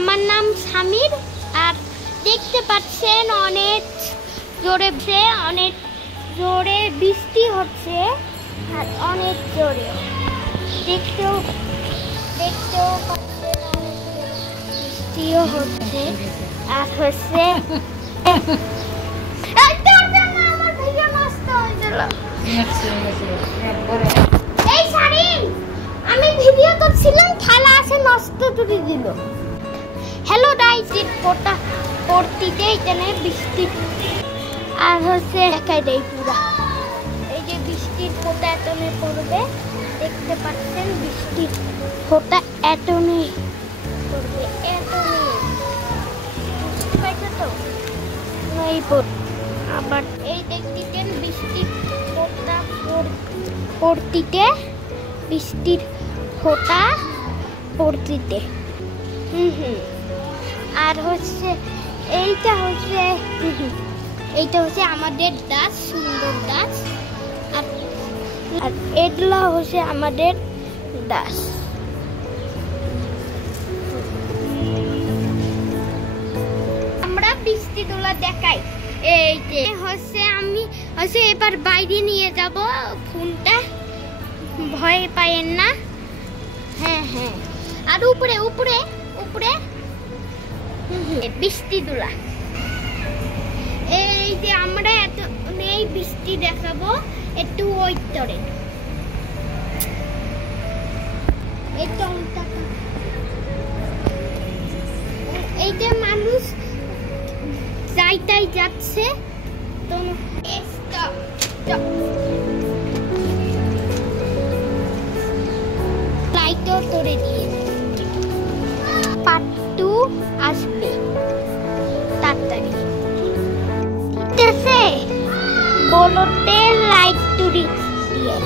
আমার নাম সামির। আর দেখতে পাচ্ছেন অনেক জোরে বৃষ্টি হচ্ছে, আর অনেক জোরে দেখতেও পাচ্ছেন অনেক বৃষ্টিও হচ্ছে। আর হচ্ছে আমার ভিডিও নষ্ট হয়ে গেল। এই শারিন, আমি ভিডিও করছিলাম, থালা আছে নষ্ট করে দিল। হ্যালো গাইস, ফোটা পড়তিতে এখানে বৃষ্টি আর হচ্ছে একাই দেয় পুরা। এই যে বৃষ্টির ফোঁটা এতনে পড়বে, দেখতে পাচ্ছেন বৃষ্টির ফোঁটা এতনে পড়বে, এতনে বুঝতে পারছো তো? এই আবার এই দেখতেছেন বৃষ্টির ফোঁটা পড়তিতে, বৃষ্টির ফোঁটা পড়তিতে। আর হচ্ছে এইটা হচ্ছে আমাদের গাছ, সুন্দর গাছ। আর এগুলো হচ্ছে আমাদের গাছ। আমরা বৃষ্টিগুলো দেখাই। এই যে হচ্ছে আমি এবার বাইরে নিয়ে যাব ফোনটা, ভয় পাইয়েন না। হ্যাঁ, আর উপরে বৃষ্টি দুলা। এই যে আমরা এই বৃষ্টি দেখাবো, একটু ওয়েট করেন। এই যে মানুষ যাইতাই যাচ্ছে, তো লাইটও করে দিয়ে পার্ট 2 আসবে তাড়াতাড়ি। বলতে লাইট টু দিয়ে